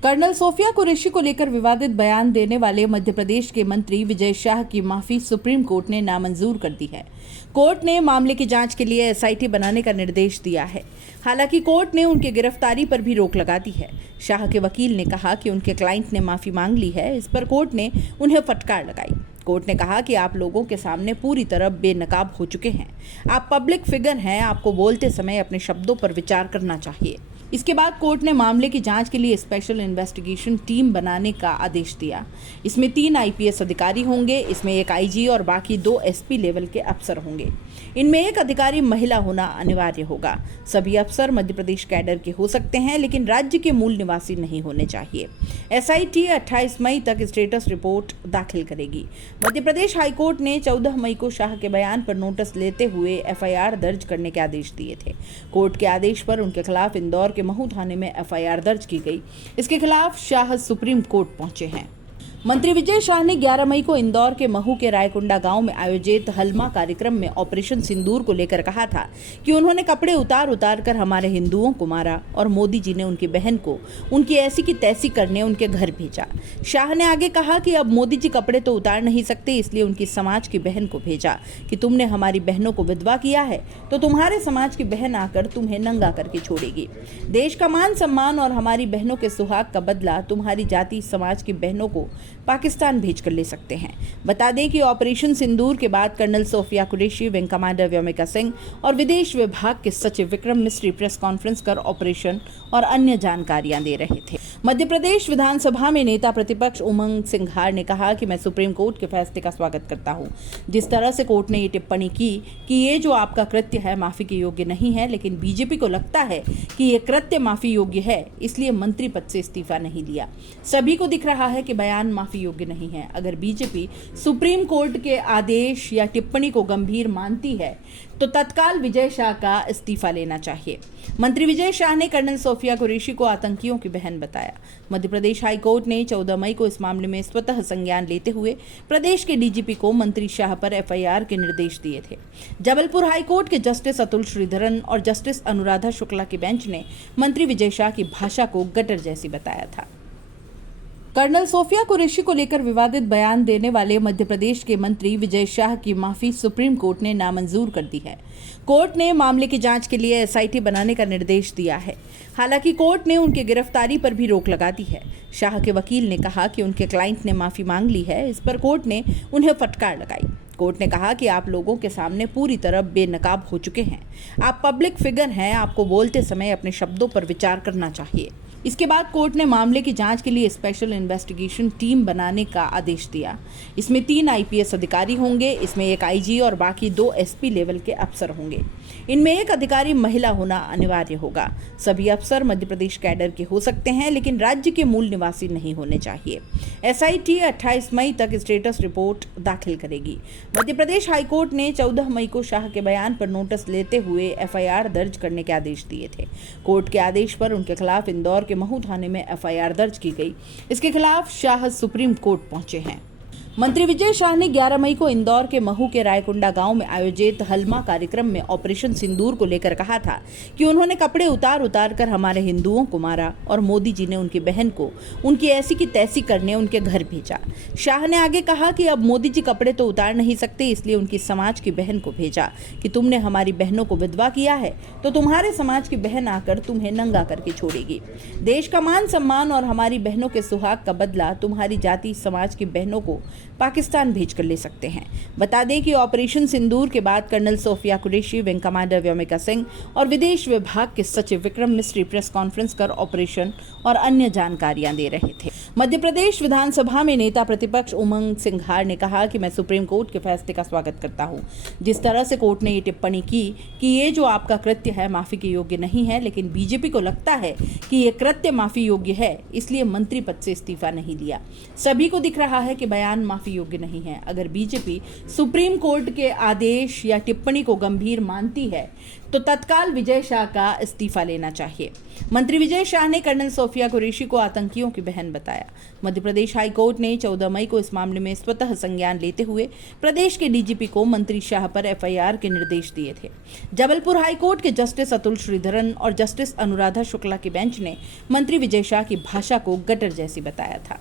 Colonel Sofiya Qureshi को लेकर विवादित बयान देने वाले मध्य प्रदेश के मंत्री विजय शाह की माफी सुप्रीम कोर्ट ने नामंजूर कर दी है। कोर्ट ने मामले की जांच के लिए एसआईटी बनाने का निर्देश दिया है। हालांकि कोर्ट ने उनकी गिरफ्तारी पर भी रोक लगा दी है। शाह के वकील ने कहा कि उनके क्लाइंट ने माफी मांग ली है। इस पर कोर्ट ने उन्हें फटकार लगाई। कोर्ट ने कहा कि आप लोगों के सामने पूरी तरह बेनकाब हो चुके हैं। आप पब्लिक फिगर हैं, आपको बोलते समय अपने शब्दों पर विचार करना चाहिए। इसके बाद कोर्ट ने मामले की जांच के लिए स्पेशल इन्वेस्टिगेशन टीम बनाने का आदेश दिया। इसमें 3 आईपीएस अधिकारी होंगे। इसमें एक आईजी और बाकी 2 एसपी लेवल के अफसर होंगे। इनमें एक अधिकारी महिला होना अनिवार्य होगा। सभी अफसर मध्य प्रदेश कैडर के हो सकते हैं, लेकिन राज्य के मूल निवासी नहीं होने चाहिए। एसआईटी 28 मई तक स्टेटस रिपोर्ट दाखिल करेगी। मध्य प्रदेश हाईकोर्ट ने 14 मई को शाह के बयान पर नोटिस लेते हुए एफआईआर दर्ज करने के आदेश दिए थे। कोर्ट के आदेश पर उनके खिलाफ इंदौर के महू थाने में एफआईआर दर्ज की गई। इसके खिलाफ शाह सुप्रीम कोर्ट पहुंचे हैं। मंत्री विजय शाह ने 11 मई को इंदौर के महू के रायकुंडा गांव में आयोजित हलमा कार्यक्रम में ऑपरेशन सिंदूर को लेकर कहा था कि उन्होंने कपड़े उतार कर हमारे हिंदुओं को मारा और मोदी जी ने उनकी बहन को उनकी ऐसी की तैसी करने उनके घर भेजा। शाह ने आगे कहा कि अब मोदी जी कपड़े तो उतार नहीं सकते, इसलिए उनकी समाज की बहन को भेजा कि तुमने हमारी बहनों को विधवा किया है तो तुम्हारे समाज की बहन आकर तुम्हें नंगा करके छोड़ेगी। देश का मान सम्मान और हमारी बहनों के सुहाग का बदला तुम्हारी जाति समाज की बहनों को पाकिस्तान भेजकर ले सकते हैं। बता दें कि ऑपरेशन सिंदूर के बाद colonel Sofiya Qureshi, wing commander Vyomika Singh और विदेश विभाग के सचिव विक्रम मिस्री प्रेस कॉन्फ्रेंस कर ऑपरेशन और अन्य जानकारियां दे रहे थे। मध्य प्रदेश विधानसभा में नेता प्रतिपक्ष उमंग सिंघार ने कहा कि मैं सुप्रीम कोर्ट के फैसले का स्वागत करता हूं। जिस तरह से कोर्ट ने ये टिप्पणी की कि ये जो आपका कृत्य है माफी के योग्य नहीं है, लेकिन बीजेपी को लगता है कि ये कृत्य माफी योग्य है, इसलिए मंत्री पद से इस्तीफा नहीं लिया। सभी को दिख रहा है कि बयान माफी योग्य नहीं है। अगर बीजेपी सुप्रीम कोर्ट के आदेश या टिप्पणी को गंभीर मानती है तो तत्काल विजय शाह का इस्तीफा लेना चाहिए। मंत्री विजय शाह ने कर्नल सोफिया कुरैशी को आतंकियों की बहन बताया। मध्य प्रदेश हाईकोर्ट ने 14 मई को इस मामले में स्वतः संज्ञान लेते हुए प्रदेश के डीजीपी को मंत्री शाह पर एफआईआर के निर्देश दिए थे। जबलपुर हाईकोर्ट के जस्टिस अतुल श्रीधरन और जस्टिस अनुराधा शुक्ला की बेंच ने मंत्री विजय शाह की भाषा को गटर जैसी बताया था। कर्नल सोफिया कुरैशी को लेकर विवादित बयान देने वाले मध्य प्रदेश के मंत्री विजय शाह की माफी सुप्रीम कोर्ट ने नामंजूर कर दी है। कोर्ट ने मामले की जांच के लिए एसआईटी बनाने का निर्देश दिया है। हालांकि कोर्ट ने उनकी गिरफ्तारी पर भी रोक लगा दी है। शाह के वकील ने कहा कि उनके क्लाइंट ने माफी मांग ली है। इस पर कोर्ट ने उन्हें फटकार लगाई। कोर्ट ने कहा कि आप लोगों के सामने पूरी तरह बेनकाब हो चुके हैं। आप पब्लिक फिगर हैं, आपको बोलते समय अपने शब्दों पर विचार करना चाहिए। इसके बाद कोर्ट ने मामले की जांच के लिए स्पेशल इन्वेस्टिगेशन टीम बनाने का आदेश दिया। इसमें 3 आईपीएस अधिकारी होंगे। इसमें एक आईजी और बाकी 2 एसपी लेवल के अफसर होंगे। इनमें एक अधिकारी महिला होना अनिवार्य होगा। सभी अफसर मध्य प्रदेश कैडर के हो सकते हैं, लेकिन राज्य के मूल निवासी नहीं होने चाहिए। एसआईटी 28 मई तक स्टेटस रिपोर्ट दाखिल करेगी। मध्य प्रदेश हाईकोर्ट ने 14 मई को शाह के बयान पर नोटिस लेते हुए एफआईआर दर्ज करने के आदेश दिए थे। कोर्ट के आदेश पर उनके खिलाफ इंदौर के महू थाने में एफआईआर दर्ज की गई। इसके खिलाफ शाह सुप्रीम कोर्ट पहुंचे हैं। मंत्री विजय शाह ने 11 मई को इंदौर के महू के रायकुंडा गांव में आयोजित हलमा कार्यक्रम में ऑपरेशन सिंदूर को लेकर कहा था कि उन्होंने कपड़े उतार कर हमारे हिंदुओं को मारा और मोदी जी ने उनकी बहन को उनकी ऐसी की तैसी करने उनके घर भेजा। शाह ने आगे कहा कि अब मोदी जी कपड़े तो उतार नहीं सकते, इसलिए उनकी समाज की बहन को भेजा कि तुमने हमारी बहनों को विधवा किया है तो तुम्हारे समाज की बहन आकर तुम्हें नंगा करके छोड़ेगी। देश का मान सम्मान और हमारी बहनों के सुहाग का बदला तुम्हारी जाति समाज की बहनों को पाकिस्तान भेजकर ले सकते हैं। बता दें कि ऑपरेशन सिंदूर के बाद colonel Sofiya Qureshi, wing commander Vyomika Singh और विदेश विभाग के सचिव विक्रम मिस्री प्रेस कॉन्फ्रेंस कर ऑपरेशन और अन्य जानकारियां दे रहे थे। मध्य प्रदेश विधानसभा में नेता प्रतिपक्ष उमंग सिंघार ने कहा कि मैं सुप्रीम कोर्ट के फैसले का स्वागत करता हूं। जिस तरह से कोर्ट ने ये टिप्पणी की कि ये जो आपका कृत्य है माफी के योग्य नहीं है, लेकिन बीजेपी को लगता है कि ये कृत्य माफी योग्य है, इसलिए मंत्री पद से इस्तीफा नहीं लिया। सभी को दिख रहा है कि बयान माफी योग्य नहीं है। अगर बीजेपी सुप्रीम कोर्ट के आदेश या टिप्पणी को गंभीर मानती है तो तत्काल विजय शाह का इस्तीफा लेना चाहिए। मंत्री विजय शाह ने कर्नल सोफिया कुरैशी को आतंकियों की बहन बताया। मध्य प्रदेश हाई कोर्ट ने 14 मई को इस मामले में स्वतः संज्ञान लेते हुए प्रदेश के डीजीपी को मंत्री शाह पर एफआईआर के निर्देश दिए थे। जबलपुर हाई कोर्ट के जस्टिस अतुल श्रीधरन और जस्टिस अनुराधा शुक्ला की बेंच ने मंत्री विजय शाह की भाषा को गटर जैसी बताया था।